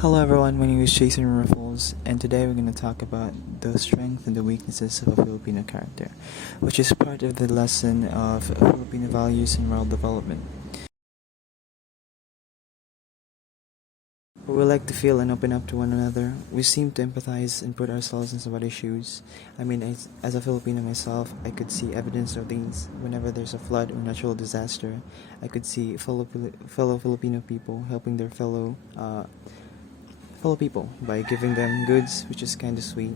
Hello everyone, my name is Jason Ruffles, and today we're going to talk about the strengths and the weaknesses of a Filipino character, which is part of the lesson of Filipino values and moral development. We like to feel and open up to one another. We seem to empathize and put ourselves in somebody's shoes. As a Filipino myself, I could see evidence of things whenever there's a flood or natural disaster. I could see fellow Filipino people helping their fellow people by giving them goods, which is kind of sweet.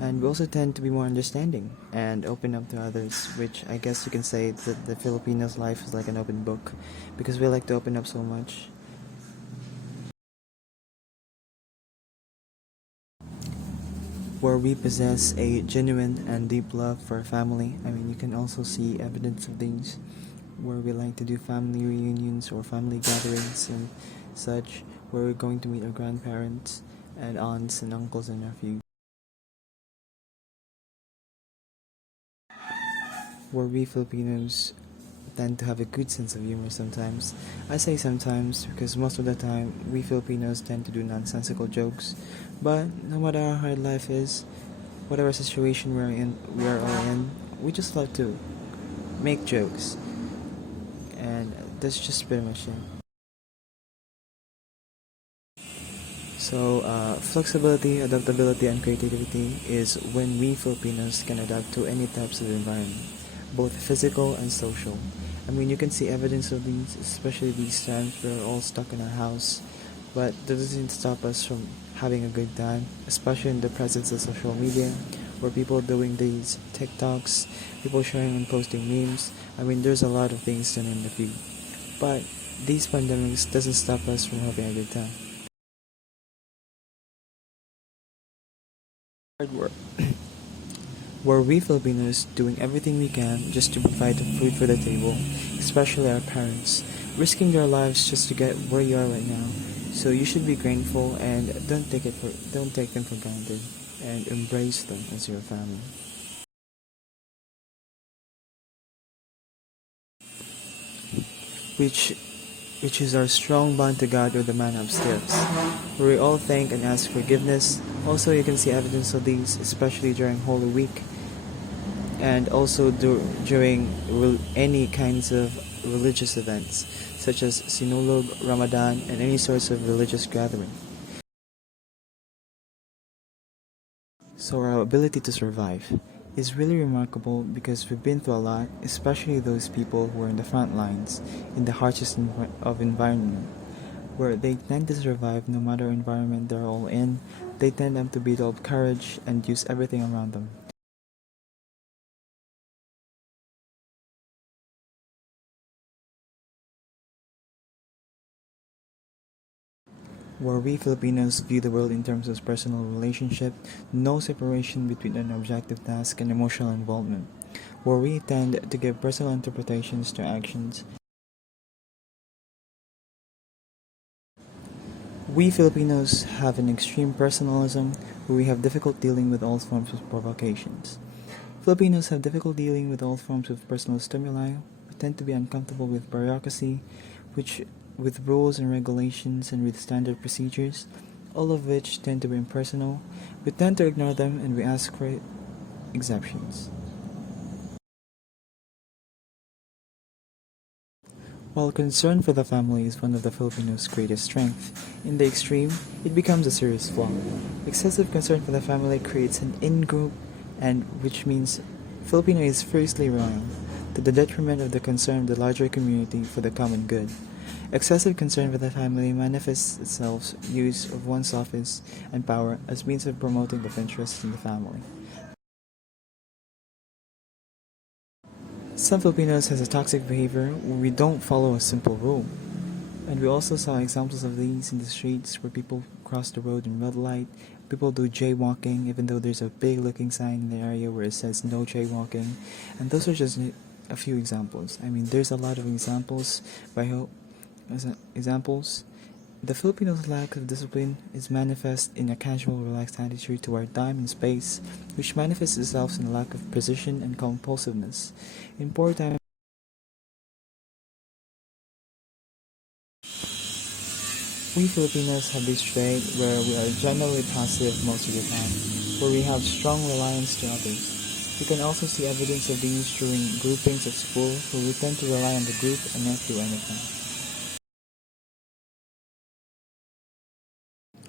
And we also tend to be more understanding and open up to others, which I guess you can say that the Filipinos' life is like an open book because we like to open up so much. Where we possess a genuine and deep love for our family. You can also see evidence of things where we like to do family reunions or family gatherings and such, where we're going to meet our grandparents and aunts and uncles and nephews. Where we Filipinos tend to have a good sense of humor sometimes. I say sometimes because most of the time we Filipinos tend to do nonsensical jokes. But no matter how hard life is, whatever situation we are all in, we just love to make jokes. And that's just pretty much it. So, flexibility, adaptability, and creativity is when we Filipinos can adapt to any types of environment, both physical and social. You can see evidence of these, especially these times we're all stuck in our house, but that doesn't stop us from having a good time, especially in the presence of social media, where people doing these TikToks, people sharing and posting memes. There's a lot of things to name a few. But these pandemics doesn't stop us from having a good time. Hard work. Where we Filipinos doing everything we can just to provide the food for the table, especially our parents, risking their lives just to get where you are right now. So you should be grateful and don't take them for granted and embrace them as your family. Which which is our strong bond to God or the man upstairs, where we all thank and ask forgiveness. Also, you can see evidence of these, especially during Holy Week, and also during any kinds of religious events, such as Sinulog, Ramadan, and any sorts of religious gathering. So our ability to survive is really remarkable because we've been through a lot, especially those people who are in the front lines, in the harshest of environment, where they tend to survive no matter environment they're all in. They tend to build up courage and use everything around them. Where we Filipinos view the world in terms of personal relationship, no separation between an objective task and emotional involvement. Where we tend to give personal interpretations to actions. We Filipinos have an extreme personalism where we have difficult dealing with all forms of provocations. Filipinos have difficult dealing with all forms of personal stimuli. We tend to be uncomfortable with bureaucracy, which with rules and regulations and with standard procedures, all of which tend to be impersonal. We tend to ignore them and we ask for exceptions. While concern for the family is one of the Filipinos' greatest strengths, in the extreme, it becomes a serious flaw. Excessive concern for the family creates an in-group, and which means Filipino is fiercely wrong, to the detriment of the concern of the larger community for the common good. Excessive concern for the family manifests itself use of one's office and power as means of promoting the interests in the family. Some Filipinos has a toxic behavior where we don't follow a simple rule. And we also saw examples of these in the streets where people cross the road in red light, people do jaywalking even though there's a big looking sign in the area where it says no jaywalking. And those are just a few examples. There's a lot of examples, but I hope examples. The Filipinos' lack of discipline is manifest in a casual, relaxed attitude toward time and space, which manifests itself in a lack of precision and compulsiveness. In poor time, We Filipinos have this trait where we are generally passive most of the time, where we have strong reliance to others. You can also see evidence of these during groupings at school, where we tend to rely on the group and not do anything.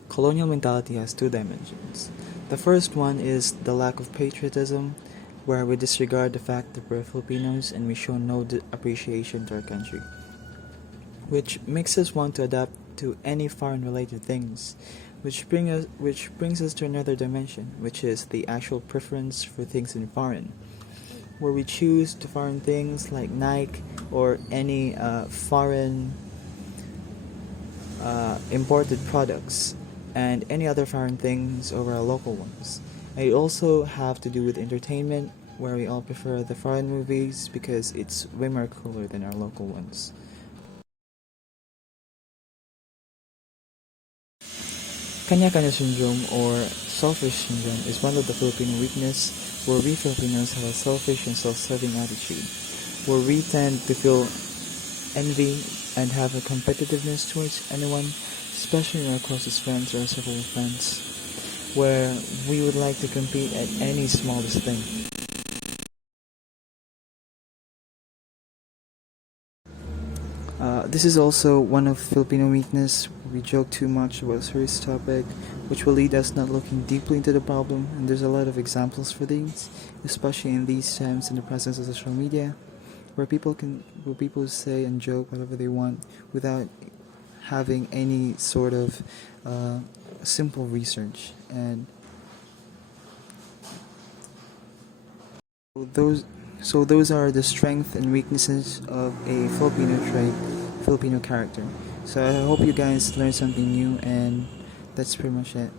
Colonial mentality has two dimensions. The first one is the lack of patriotism, where we disregard the fact that we're Filipinos and we show no appreciation to our country, which makes us want to adapt to any foreign-related things, which brings us to another dimension, which is the actual preference for things in foreign, where we choose to foreign things like Nike or any foreign imported products and any other foreign things over our local ones. And it also have to do with entertainment, where we all prefer the foreign movies because it's way more cooler than our local ones. Kanya-kanya syndrome or selfish syndrome is one of the Filipino weakness, where we Filipinos have a selfish and self-serving attitude, where we tend to feel envy and have a competitiveness towards anyone, especially our closest friends or circle of friends, where we would like to compete at any smallest thing. This is also one of Filipino weakness. We joke too much about a serious topic, which will lead us not looking deeply into the problem, and there's a lot of examples for these, especially in these times in the presence of social media, where people say and joke whatever they want without having any sort of simple research. And those those are the strengths and weaknesses of a Filipino trait, Filipino character. So I hope you guys learned something new, and that's pretty much it.